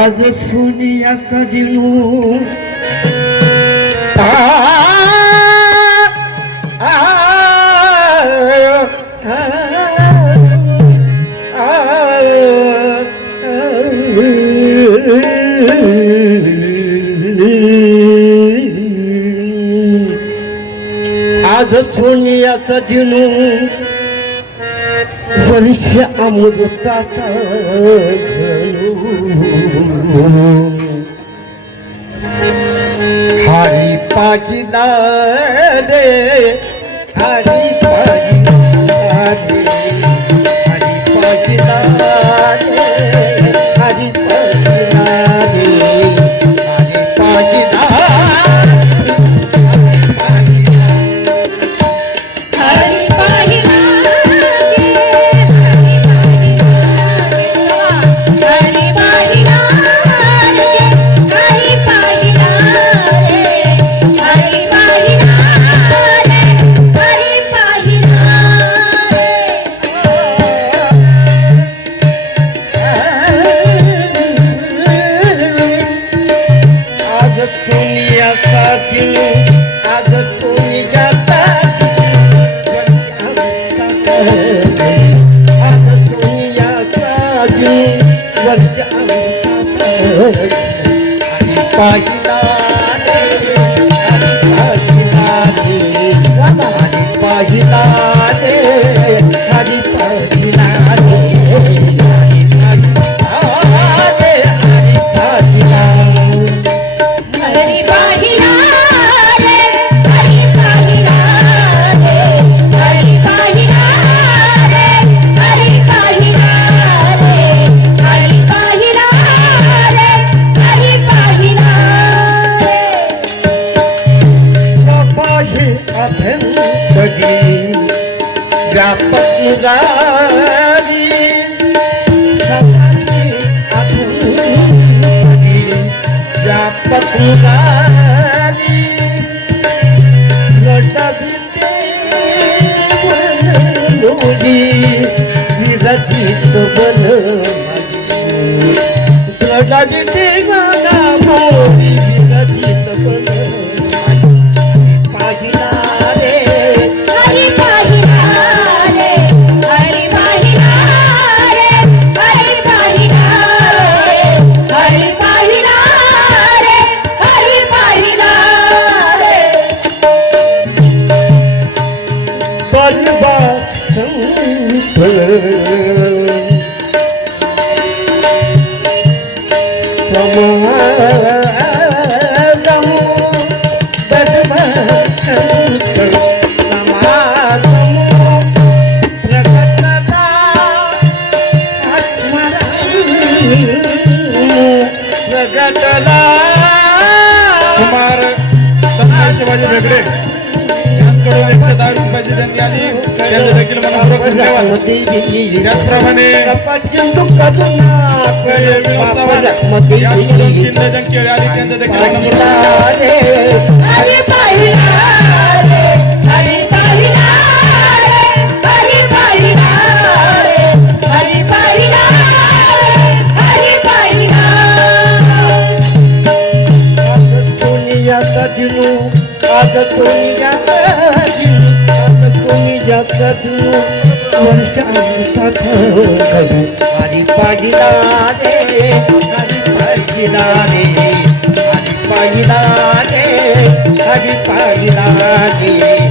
আজ শুনি একটা দিন माझ सोनियाचा दिनू वर्ष अमृताचा हरी पाचिदा रे हरी पाहिला व्यापक मुरारी सपाही व्यापक विरचित कुमार सन्मान शिवाजी वेगळे यांच्याकडून एकशे दहा रुपयाची देणगी आली त्यांचं देखील मनपूर्वक धन्यवाद त्याचप्रमाणे याचकडून तीन डझन केळी आली त्यांचं देखील मनपूर्वक सोनियाचा दिनू आज सोनियाचा हरी पाहिला रे हरी पाहिला रे हरी पाहिला रे हरी पाहिला रे